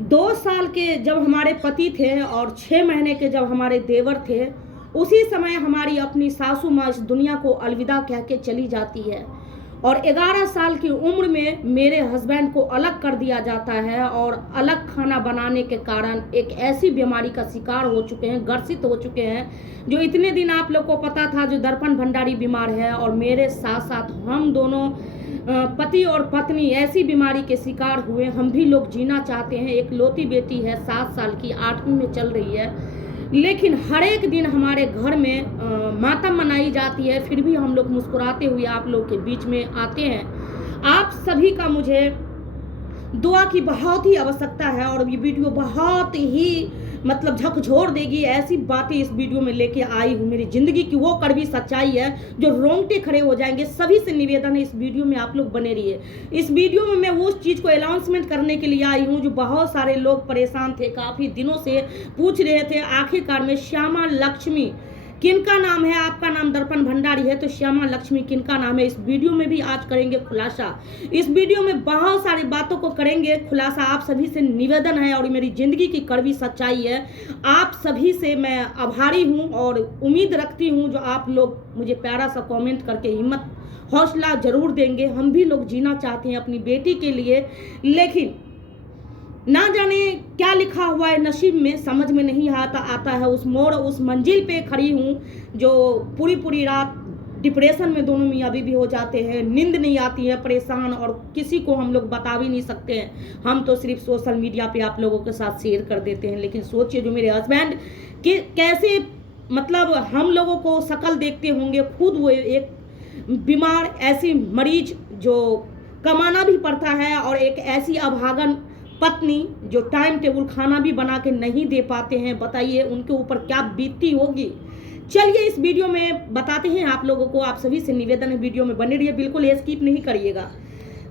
2 साल के जब हमारे पति थे और 6 महीने के जब हमारे देवर थे, उसी समय हमारी अपनी सासू माँ इस दुनिया को अलविदा कह के चली जाती है। और 11 साल की उम्र में मेरे हस्बैंड को अलग कर दिया जाता है और अलग खाना बनाने के कारण एक ऐसी बीमारी का शिकार हो चुके हैं, ग्रसित हो चुके हैं, जो इतने दिन आप लोग को पता था जो दर्पण भंडारी बीमार है, और मेरे साथ साथ हम दोनों पति और पत्नी ऐसी बीमारी के शिकार हुए। हम भी लोग जीना चाहते हैं। एक लौती बेटी है 7 साल की, 8वीं में चल रही है, लेकिन हर एक दिन हमारे घर में मातम मनाई जाती है। फिर भी हम लोग मुस्कुराते हुए आप लोग के बीच में आते हैं। आप सभी का मुझे दुआ की बहुत ही आवश्यकता है और ये वीडियो बहुत ही मतलब झकझोर देगी। ऐसी बातें इस वीडियो में लेके आई हूँ मेरी ज़िंदगी की, वो कड़वी सच्चाई है जो रोंगटे खड़े हो जाएंगे। सभी से निवेदन है इस वीडियो में आप लोग बने रहिए। इस वीडियो में मैं उस चीज़ को अनाउंसमेंट करने के लिए आई हूँ जो बहुत सारे लोग परेशान थे, काफ़ी दिनों से पूछ रहे थे। आखिरकार में श्यामा लक्ष्मी किनका नाम है? आपका नाम दर्पण भंडारी है तो श्यामा लक्ष्मी किनका नाम है? इस वीडियो में भी आज करेंगे खुलासा। इस वीडियो में बहुत सारी बातों को करेंगे खुलासा। आप सभी से निवेदन है और मेरी ज़िंदगी की कड़वी सच्चाई है। आप सभी से मैं आभारी हूँ और उम्मीद रखती हूँ जो आप लोग मुझे प्यारा सा कमेंट करके हिम्मत हौसला ज़रूर देंगे। हम भी लोग जीना चाहते हैं अपनी बेटी के लिए, लेकिन ना जाने क्या लिखा हुआ है नसीब में, समझ में नहीं आता है। उस मोड़ उस मंजिल पे खड़ी हूँ जो पूरी रात डिप्रेशन में दोनों मियाँ बीवी हो जाते हैं, नींद नहीं आती है, परेशान, और किसी को हम लोग बता भी नहीं सकते हैं। हम तो सिर्फ सोशल मीडिया पे आप लोगों के साथ शेयर कर देते हैं। लेकिन सोचिए जो मेरे हस्बैंड कि कैसे मतलब हम लोगों को शक्ल देखते होंगे, खुद वो एक बीमार ऐसी मरीज जो कमाना भी पड़ता है, और एक ऐसी अभागन पत्नी जो टाइम टेबल खाना भी बना के नहीं दे पाते हैं। बताइए उनके ऊपर क्या बीतती होगी। चलिए इस वीडियो में बताते हैं आप लोगों को। आप सभी से निवेदन है वीडियो में बने रहिए, बिल्कुल स्किप नहीं करिएगा।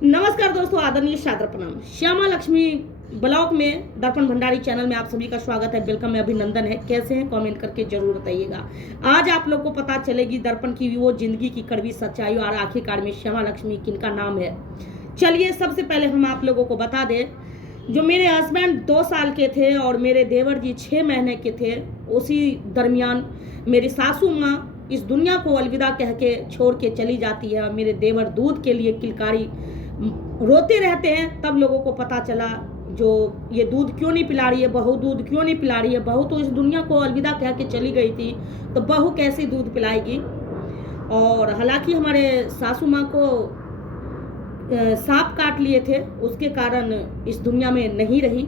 नमस्कार दोस्तों, आदरणीय सादर प्रणाम। श्यामा लक्ष्मी ब्लॉग में दर्पण भंडारी चैनल में आप सभी का स्वागत है, वेलकम है, अभिनंदन है। कैसे हैं कमेंट करके जरूर बताइएगा। आज आप लोग को पता चलेगी दर्पण की वो जिंदगी की कड़वी सच्चाई और आखिरकार में श्यामा लक्ष्मी किनका नाम है। चलिए सबसे पहले हम आप लोगों को बता दें, जो मेरे हस्बैंड 2 साल के थे और मेरे देवर जी 6 महीने के थे, उसी दरमियान मेरी सासू माँ इस दुनिया को अलविदा कह के छोड़ के चली जाती है। और मेरे देवर दूध के लिए किलकारी रोते रहते हैं। तब लोगों को पता चला जो ये दूध क्यों नहीं पिला रही है, बहू दूध क्यों नहीं पिला रही है। बहू तो इस दुनिया को अलविदा कह के चली गई थी, तो बहू कैसे दूध पिलाएगी। और हालांकि हमारे सासू माँ को सांप काट लिए थे, उसके कारण इस दुनिया में नहीं रही।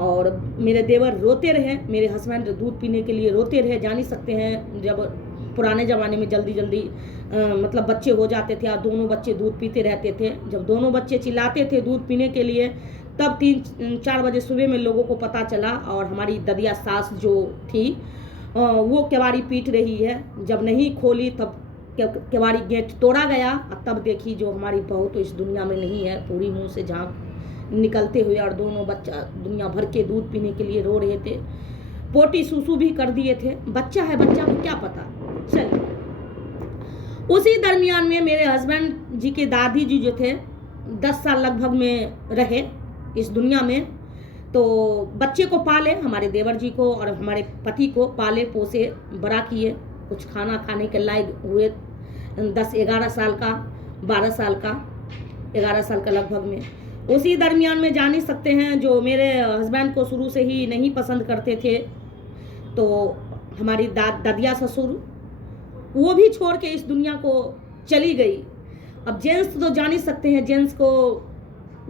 और मेरे देवर रोते रहे, मेरे हस्बैंड दूध पीने के लिए रोते रहे। जान ही सकते हैं जब पुराने ज़माने में जल्दी मतलब बच्चे हो जाते थे और दोनों बच्चे दूध पीते रहते थे। जब दोनों बच्चे चिल्लाते थे दूध पीने के लिए, तब 3-4 बजे सुबह में लोगों को पता चला। और हमारी ददिया सास जो थी वो केवाड़ी पीट रही है। जब नहीं खोली तब केवाड़ी गेट तोड़ा गया, और तब देखी जो हमारी बहू तो इस दुनिया में नहीं है, पूरी मुंह से झाग निकलते हुए। और दोनों बच्चा दुनिया भर के दूध पीने के लिए रो रहे थे, पोटी सूसू भी कर दिए थे। बच्चा है, बच्चा को क्या पता। चलिए उसी दरमियान में मेरे हस्बैंड जी के दादी जी जो थे 10 साल लगभग में रहे इस दुनिया में। तो बच्चे को पाले, हमारे देवर जी को और हमारे पति को पाले पोसे बड़ा किए। कुछ खाना खाने के लायक हुए 10-11 साल का, 12 साल का, 11 साल का लगभग में। उसी दरमियान में जान ही सकते हैं जो मेरे हस्बैंड को शुरू से ही नहीं पसंद करते थे, तो हमारी दादिया ससुर वो भी छोड़ के इस दुनिया को चली गई। अब जेंट्स तो जान ही सकते हैं, जेंट्स को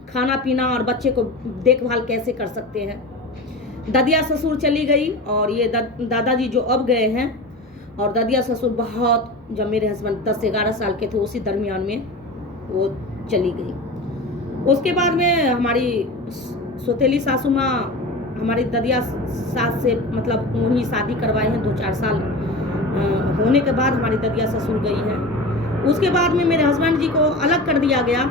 खाना पीना और बच्चे को देखभाल कैसे कर सकते हैं। दादिया ससुर चली गई और ये दादाजी जो अब गए हैं, और दादिया ससुर बहुत, जब मेरे हस्बैंड 10-11 साल के थे उसी दरमियान में वो चली गई। उसके बाद में हमारी सौतेली सासू माँ हमारी ददिया सास से मतलब उन्हीं शादी करवाए हैं। 2-4 साल होने के बाद हमारी ददिया ससुर गई है। उसके बाद में मेरे हस्बैंड जी को अलग कर दिया गया।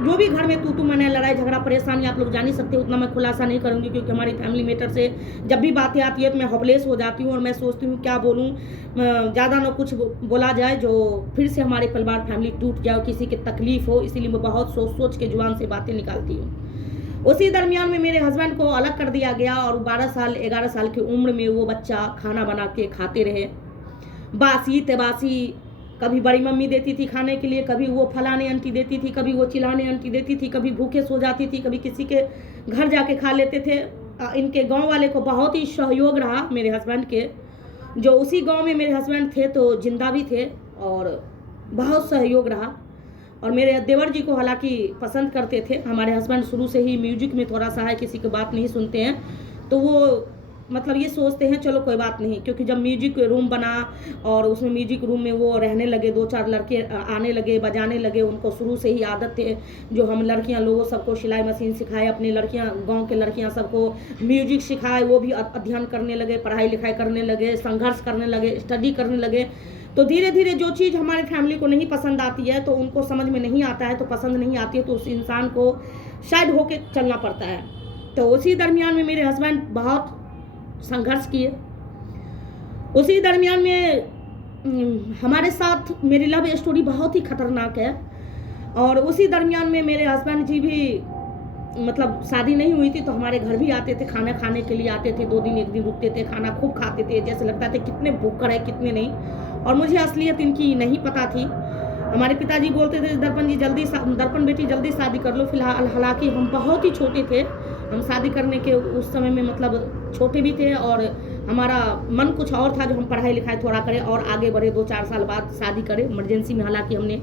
जो भी घर में तू मैंने लड़ाई झगड़ा परेशानी आप लोग जान ही सकते हैं, उतना मैं खुलासा नहीं करूंगी, क्योंकि हमारी फैमिली मैटर से जब भी बातें आती है तो मैं होपलेस हो जाती हूँ और मैं सोचती हूँ क्या बोलूँ, ज़्यादा ना कुछ बोला जाए जो फिर से हमारे परिवार फैमिली टूट जाए, किसी की तकलीफ हो। इसीलिए मैं बहुत सोच के जुबान से बातें निकालती हूँ। उसी दरमियान में मेरे हस्बैंड को अलग कर दिया गया और 11 साल की उम्र में वो बच्चा खाना बना के खाते रहे, बासी तबासी। कभी बड़ी मम्मी देती थी खाने के लिए, कभी वो फलाने आंटी देती थी, कभी वो चिल्लाने आंटी देती थी, कभी भूखे सो जाती थी, कभी किसी के घर जाके खा लेते थे। इनके गांव वाले को बहुत ही सहयोग रहा मेरे हस्बैंड के, जो उसी गांव में मेरे हस्बैंड थे तो जिंदा भी थे, और बहुत सहयोग रहा। और मेरे देवर जी को हालांकि पसंद करते थे। हमारे हस्बैंड शुरू से ही म्यूजिक में थोड़ा सा है, किसी की बात नहीं सुनते हैं, तो वो मतलब ये सोचते हैं चलो कोई बात नहीं, क्योंकि जब म्यूजिक रूम बना और उसमें म्यूजिक रूम में वो रहने लगे, 2-4 लड़के आने लगे, बजाने लगे। उनको शुरू से ही आदत थे, जो हम लड़कियां लोगों सबको सिलाई मशीन सिखाए, अपनी लड़कियां गांव के लड़कियां सबको म्यूजिक सिखाए, वो भी अध्ययन करने लगे, पढ़ाई लिखाई करने लगे, संघर्ष करने लगे, स्टडी करने लगे। तो धीरे धीरे जो चीज़ हमारे फैमिली को नहीं पसंद आती है, तो उनको समझ में नहीं आता है, तो पसंद नहीं आती है, तो उस इंसान को शायद होके चलना पड़ता है। तो उसी दरमियान में मेरे हस्बैंड बहुत संघर्ष किए। उसी दरमियान में हमारे साथ मेरी लव स्टोरी बहुत ही खतरनाक है। और उसी दरमियान में मेरे हस्बैंड जी भी मतलब शादी नहीं हुई थी तो हमारे घर भी आते थे, खाना खाने के लिए आते थे, 2 दिन 1 दिन रुकते थे, खाना खूब खाते थे, जैसे लगता था कितने भूखड़ है कितने नहीं। और मुझे असलियत इनकी नहीं पता थी। हमारे पिताजी बोलते थे दर्पण बेटी जल्दी शादी कर लो। फिलहाल हालांकि हम बहुत ही छोटे थे, हम शादी करने के उस समय में मतलब छोटे भी थे, और हमारा मन कुछ और था, जो हम पढ़ाई लिखाई थोड़ा करें और आगे बढ़े, 2-4 साल बाद शादी करें इमरजेंसी में। हालांकि हमने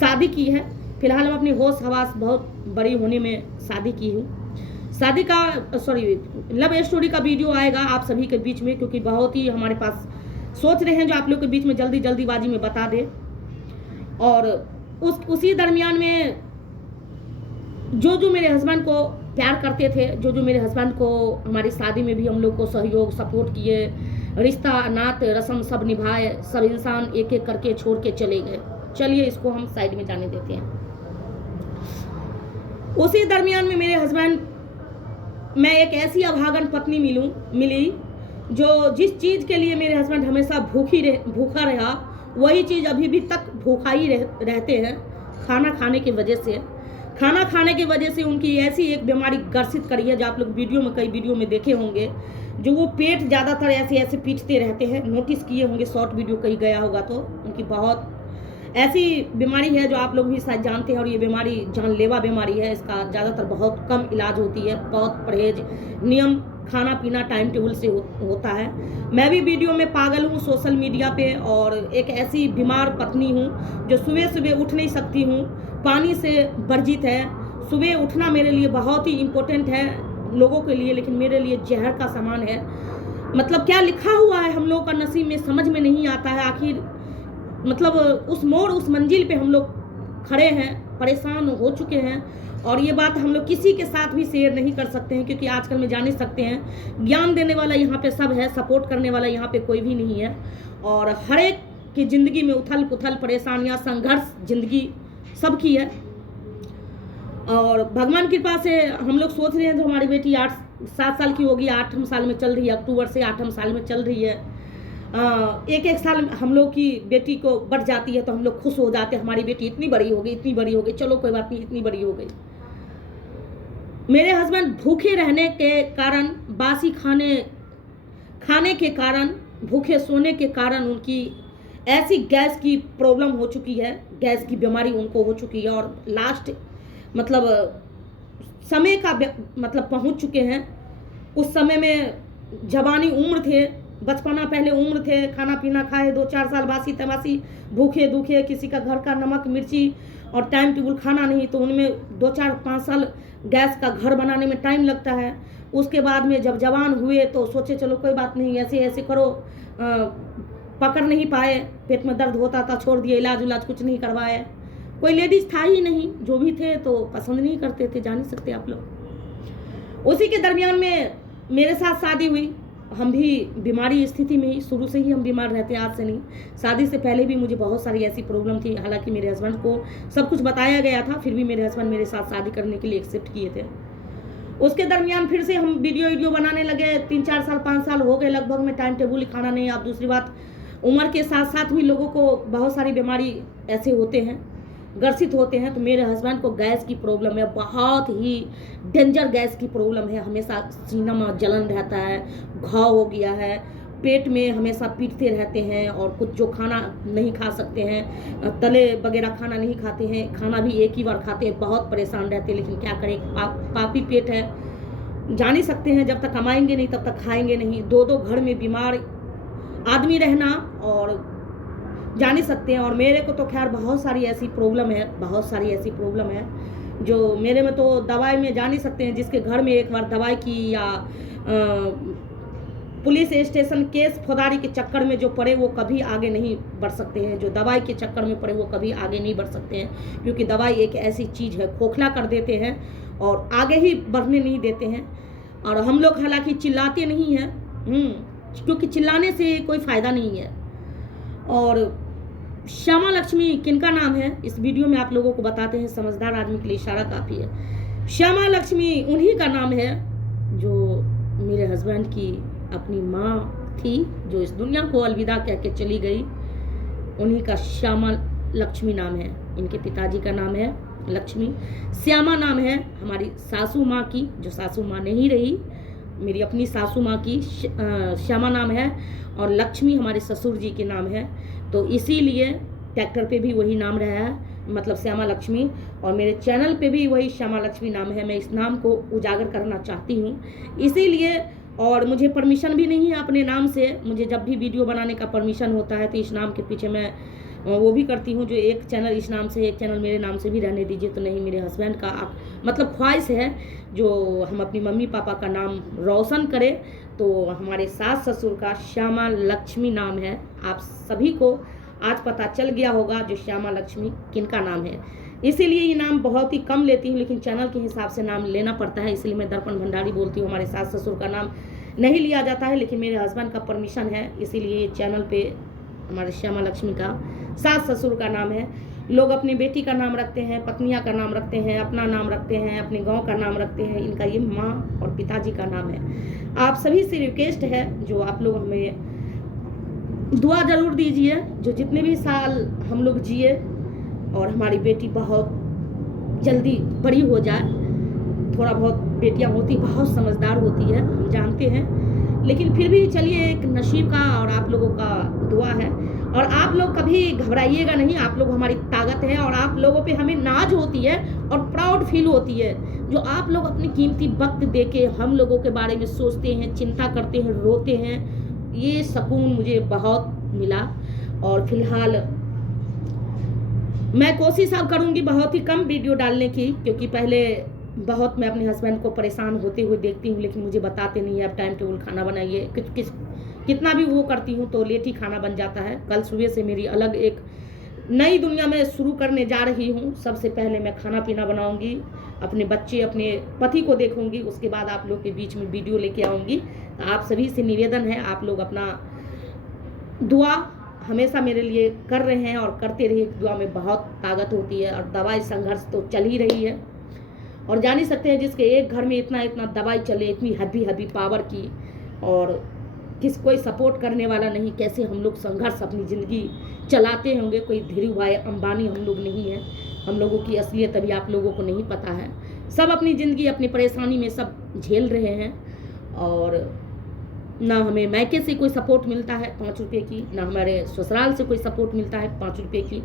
शादी की है। फिलहाल हम अपनी होश हवास बहुत बड़ी होने में शादी की हूँ। शादी का लव स्टोरी का वीडियो आएगा आप सभी के बीच में, क्योंकि बहुत ही हमारे पास सोच रहे हैं जो आप लोग के बीच में जल्दीबाजी में बता दे। और उसी दरमियान में जो मेरे हस्बैंड को प्यार करते थे, जो मेरे हस्बैंड को हमारी शादी में भी हम लोग को सहयोग सपोर्ट किए, रिश्ता नात रस्म सब निभाए, सब इंसान एक एक करके छोड़ के चले गए। चलिए इसको हम साइड में जाने देते हैं। उसी दरमियान में मेरे हस्बैंड, मैं एक ऐसी अभागन पत्नी मिली जो जिस चीज़ के लिए मेरे हस्बैंड हमेशा भूखा रहा, वही चीज़ अभी भी तक भूखा ही रहते हैं। खाना खाने की वजह से, खाना खाने की वजह से उनकी ऐसी एक बीमारी ग्रसित करी है, जो आप लोग कई वीडियो में देखे होंगे, जो वो पेट ज़्यादातर ऐसे पीटते रहते हैं। नोटिस किए होंगे, शॉर्ट वीडियो कहीं गया होगा तो। उनकी बहुत ऐसी बीमारी है जो आप लोग भी शायद जानते हैं, और ये बीमारी जानलेवा बीमारी है। इसका ज़्यादातर बहुत कम इलाज होती है, बहुत परहेज नियम खाना पीना टाइम टेबल से होता है। मैं भी वीडियो में पागल हूँ सोशल मीडिया पे, और एक ऐसी बीमार पत्नी हूँ जो सुबह उठ नहीं सकती हूँ, पानी से वर्जित है। सुबह उठना मेरे लिए बहुत ही इम्पोर्टेंट है लोगों के लिए, लेकिन मेरे लिए जहर का सामान है। मतलब क्या लिखा हुआ है हम लोग का नसीब में समझ में नहीं आता है। आखिर मतलब उस मंजिल पे हम लोग खड़े हैं, परेशान हो चुके हैं, और ये बात हम लोग किसी के साथ भी शेयर नहीं कर सकते हैं, क्योंकि आजकल में जान ही सकते हैं ज्ञान देने वाला यहाँ पे सब है, सपोर्ट करने वाला यहाँ पे कोई भी नहीं है। और हर एक की ज़िंदगी में उथल पुथल, परेशानियाँ, संघर्ष ज़िंदगी सबकी है। और भगवान की कृपा से हम लोग सोच रहे हैं, जो हमारी बेटी 7 साल की होगी, 8वें साल में चल रही है, अक्टूबर से 8वें साल में चल रही है। एक साल हम लोग की बेटी को बढ़ जाती है तो हम लोग खुश हो जाते हैं, हमारी बेटी इतनी बड़ी हो गई, चलो कोई बात नहीं, इतनी बड़ी हो गई। मेरे हस्बैंड भूखे रहने के कारण, बासी खाने के कारण, भूखे सोने के कारण उनकी ऐसी गैस की प्रॉब्लम हो चुकी है, गैस की बीमारी उनको हो चुकी है, और लास्ट मतलब समय का मतलब पहुंच चुके हैं। उस समय में जवानी उम्र थे, बचपना पहले उम्र थे, खाना पीना खाए, 2-4 साल बासी तबासी, भूखे दुखे, किसी का घर का नमक मिर्ची और टाइम टेबल खाना नहीं, तो उनमें 2-4-5 साल गैस का घर बनाने में टाइम लगता है। उसके बाद में जब जवान हुए तो सोचे चलो कोई बात नहीं, ऐसे करो। पकड़ नहीं पाए, पेट में दर्द होता था, छोड़ दिए, इलाज कुछ नहीं करवाए। कोई लेडीज था ही नहीं, जो भी थे तो पसंद नहीं करते थे, जान ही सकते आप लोग। उसी के दरमियान में मेरे साथ शादी हुई। हम भी बीमारी स्थिति में ही, शुरू से ही हम बीमार रहते, आज से नहीं, शादी से पहले भी मुझे बहुत सारी ऐसी प्रॉब्लम थी। हालांकि मेरे हस्बैंड को सब कुछ बताया गया था, फिर भी मेरे हस्बैंड मेरे साथ शादी करने के लिए एक्सेप्ट किए थे। उसके दरमियान फिर से हम वीडियो बनाने लगे, 3-4 साल 5 साल हो गए लगभग में, टाइम टेबल खाना नहीं। अब दूसरी बात, उम्र के साथ साथ भी लोगों को बहुत सारी बीमारी ऐसे होते हैं ग्रसित होते हैं। तो मेरे हस्बैंड को गैस की प्रॉब्लम है, बहुत ही डेंजर गैस की प्रॉब्लम है। हमेशा सीना में जलन रहता है, घाव हो गया है, पेट में हमेशा पीटते रहते हैं और कुछ जो खाना नहीं खा सकते हैं, तले वगैरह खाना नहीं खाते हैं, खाना भी एक ही बार खाते हैं, बहुत परेशान रहते हैं। लेकिन क्या करें, पापी पेट है, जान ही सकते हैं, जब तक कमाएंगे नहीं तब तक खाएंगे नहीं। दो दो घर में बीमार आदमी रहना और जान ही सकते हैं। और मेरे को तो खैर बहुत सारी ऐसी प्रॉब्लम है, बहुत सारी ऐसी प्रॉब्लम है जो मेरे में तो दवाई में जान ही सकते हैं। जिसके घर में एक बार दवाई की या पुलिस स्टेशन केस फौदारी के चक्कर में जो पड़े वो कभी आगे नहीं बढ़ सकते हैं। जो दवाई के चक्कर में पड़े वो कभी आगे नहीं बढ़ सकते हैं, क्योंकि दवाई एक ऐसी चीज़ है, खोखला कर देते हैं और आगे ही बढ़ने नहीं देते हैं। और हम लोग हालांकि चिल्लाते नहीं हैं, क्योंकि चिल्लाने से कोई फ़ायदा नहीं है। और श्यामा लक्ष्मी किनका नाम है इस वीडियो में आप लोगों को बताते हैं, समझदार आदमी के लिए इशारा काफ़ी है। श्यामा लक्ष्मी उन्हीं का नाम है जो मेरे हस्बैंड की अपनी माँ थी, जो इस दुनिया को अलविदा कह के चली गई। उन्हीं का श्यामा लक्ष्मी नाम है। इनके पिताजी का नाम है लक्ष्मी। श्यामा नाम है हमारी सासू माँ की, जो सासू माँ नहीं रही, मेरी अपनी सासू माँ की श्यामा नाम है। और लक्ष्मी हमारे ससुर जी के नाम है। तो इसीलिए ट्रैक्टर पे भी वही नाम रहा है, मतलब श्यामा लक्ष्मी। और मेरे चैनल पे भी वही श्यामा लक्ष्मी नाम है। मैं इस नाम को उजागर करना चाहती हूँ इसीलिए। और मुझे परमिशन भी नहीं है अपने नाम से। मुझे जब भी वीडियो बनाने का परमिशन होता है तो इस नाम के पीछे मैं वो भी करती हूँ, जो एक चैनल इस नाम से, एक चैनल मेरे नाम से भी रहने दीजिए। तो नहीं, मेरे हस्बैंड का मतलब ख्वाहिश है जो हम अपनी मम्मी पापा का नाम रोशन करें। तो हमारे सास ससुर का श्यामा लक्ष्मी नाम है। आप सभी को आज पता चल गया होगा जो श्यामा लक्ष्मी किनका नाम है। इसीलिए ये नाम बहुत ही कम लेती हूँ, लेकिन चैनल के हिसाब से नाम लेना पड़ता है। इसलिए मैं दर्पण भंडारी बोलती हूँ। हमारे सास ससुर का नाम नहीं लिया जाता है, लेकिन मेरे हस्बैंड का परमिशन है, इसीलिए चैनल पे हमारे श्यामा लक्ष्मी का सास ससुर का नाम है। लोग अपनी बेटी का नाम रखते हैं, पत्नियां का नाम रखते हैं, अपना नाम रखते हैं, अपने गांव का नाम रखते हैं। इनका ये माँ और पिताजी का नाम है। आप सभी से रिक्वेस्ट है, जो आप लोग हमें दुआ जरूर दीजिए, जो जितने भी साल हम लोग जिए और हमारी बेटी बहुत जल्दी बड़ी हो जाए। थोड़ा बहुत बेटियां होती बहुत समझदार होती है, हम जानते हैं, लेकिन फिर भी चलिए एक नसीब का और आप लोगों का दुआ है। और आप लोग कभी घबराइएगा नहीं, आप लोग हमारी ताकत है और आप लोगों पे हमें नाज होती है और प्राउड फील होती है। जो आप लोग अपनी कीमती वक्त दे के हम लोगों के बारे में सोचते हैं, चिंता करते हैं, रोते हैं, ये सुकून मुझे बहुत मिला। और फिलहाल मैं कोशिश अब करूँगी बहुत ही कम वीडियो डालने की, क्योंकि पहले बहुत मैं अपने हस्बैंड को परेशान होते हुए देखती हूँ, लेकिन मुझे बताते नहीं है अब टाइम टेबल खाना बनाइए। कितना भी वो करती हूँ तो लेट ही खाना बन जाता है। कल सुबह से मेरी अलग एक नई दुनिया में शुरू करने जा रही हूँ। सबसे पहले मैं खाना पीना बनाऊँगी, अपने बच्चे अपने पति को देखूँगी, उसके बाद आप लोग के बीच में वीडियो लेके आऊँगी। तो आप सभी से निवेदन है, आप लोग अपना दुआ हमेशा मेरे लिए कर रहे हैं और करते रहिए। दुआ में बहुत ताकत होती है। और दवाई संघर्ष तो चल ही रही है, और जान ही सकते हैं जिसके एक घर में इतना इतना दवाई चले, इतनी हैवी पावर की, और कोई सपोर्ट करने वाला नहीं, कैसे हम लोग संघर्ष अपनी ज़िंदगी चलाते होंगे। कोई धीरू भाई अंबानी हम लोग नहीं है। हम लोगों की असलियत अभी आप लोगों को नहीं पता है। सब अपनी ज़िंदगी अपनी परेशानी में सब झेल रहे हैं। और ना हमें मैके से कोई सपोर्ट मिलता है 5 रुपये की, ना हमारे ससुराल से कोई सपोर्ट मिलता है 5 रुपये की।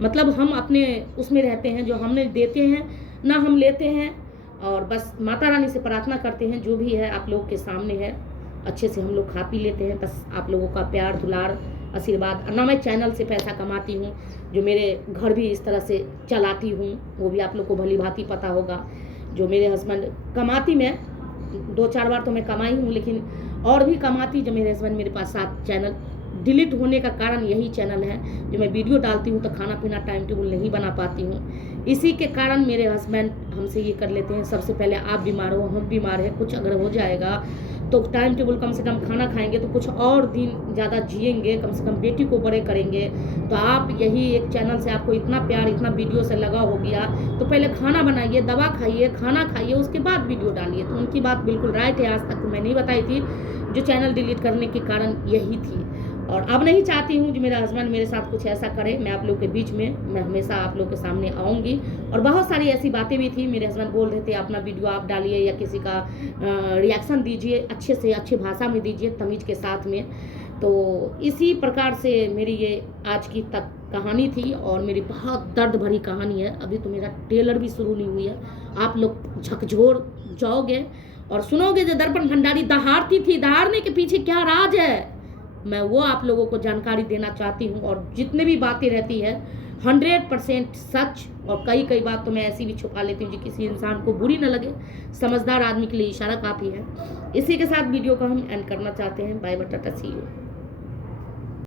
मतलब हम अपने उसमें रहते हैं, जो हमने देते हैं ना हम लेते हैं। और बस माता रानी से प्रार्थना करते हैं, जो भी है आप लोग के सामने है, अच्छे से हम लोग खा पी लेते हैं। बस आप लोगों का प्यार दुलार आशीर्वाद। ना मैं चैनल से पैसा कमाती हूँ, जो मेरे घर भी इस तरह से चलाती हूँ, वो भी आप लोग को भली भांति पता होगा। जो मेरे हस्बैंड कमाती, मैं 2-4 बार तो मैं कमाई हूँ, लेकिन और भी कमाती जो मेरे हस्बैंड मेरे पास 7 चैनल डिलीट होने का कारण यही चैनल है। जो मैं वीडियो डालती हूँ तो खाना पीना टाइम टेबल नहीं बना पाती हूँ, इसी के कारण मेरे हस्बैंड हमसे ये कर लेते हैं। सबसे पहले आप बीमार हो, हम बीमार है, कुछ अगर हो जाएगा तो टाइम टेबल कम से कम खाना खाएंगे तो कुछ और दिन ज़्यादा जिएंगे, कम से कम बेटी को बड़े करेंगे। तो आप यही एक चैनल से आपको इतना प्यार इतना वीडियो से लगा हो गया, तो पहले खाना बनाइए, दवा खाइए, खाना खाइए, उसके बाद वीडियो डालिए। तो उनकी बात बिल्कुल राइट है। आज तक तो मैं नहीं बताई थी, जो चैनल डिलीट करने के कारण यही थी। और अब नहीं चाहती हूँ कि मेरा हस्बैंड मेरे साथ कुछ ऐसा करे। मैं आप लोग के बीच में, मैं हमेशा आप लोग के सामने आऊँगी। और बहुत सारी ऐसी बातें भी थी, मेरे हस्बैंड बोल रहे थे अपना वीडियो आप डालिए या किसी का रिएक्शन दीजिए, अच्छे से अच्छी भाषा में दीजिए, तमीज़ के साथ में। तो इसी प्रकार से मेरी ये आज की तक कहानी थी और मेरी बहुत दर्द भरी कहानी है। अभी तो मेरा ट्रेलर भी शुरू नहीं हुई है, आप लोग झकझोर जाओगे और सुनोगे जो दर्पण भंडारी दहाड़ती थी, दहाड़ने के पीछे क्या राज है, मैं वो आप लोगों को जानकारी देना चाहती हूँ। और जितने भी बातें रहती है 100% सच, और कई बात तो मैं ऐसी भी छुपा लेती हूँ जो किसी इंसान को बुरी न लगे। समझदार आदमी के लिए इशारा काफ़ी है। इसी के साथ वीडियो को हम एंड करना चाहते हैं। Bye bye, tata, see you.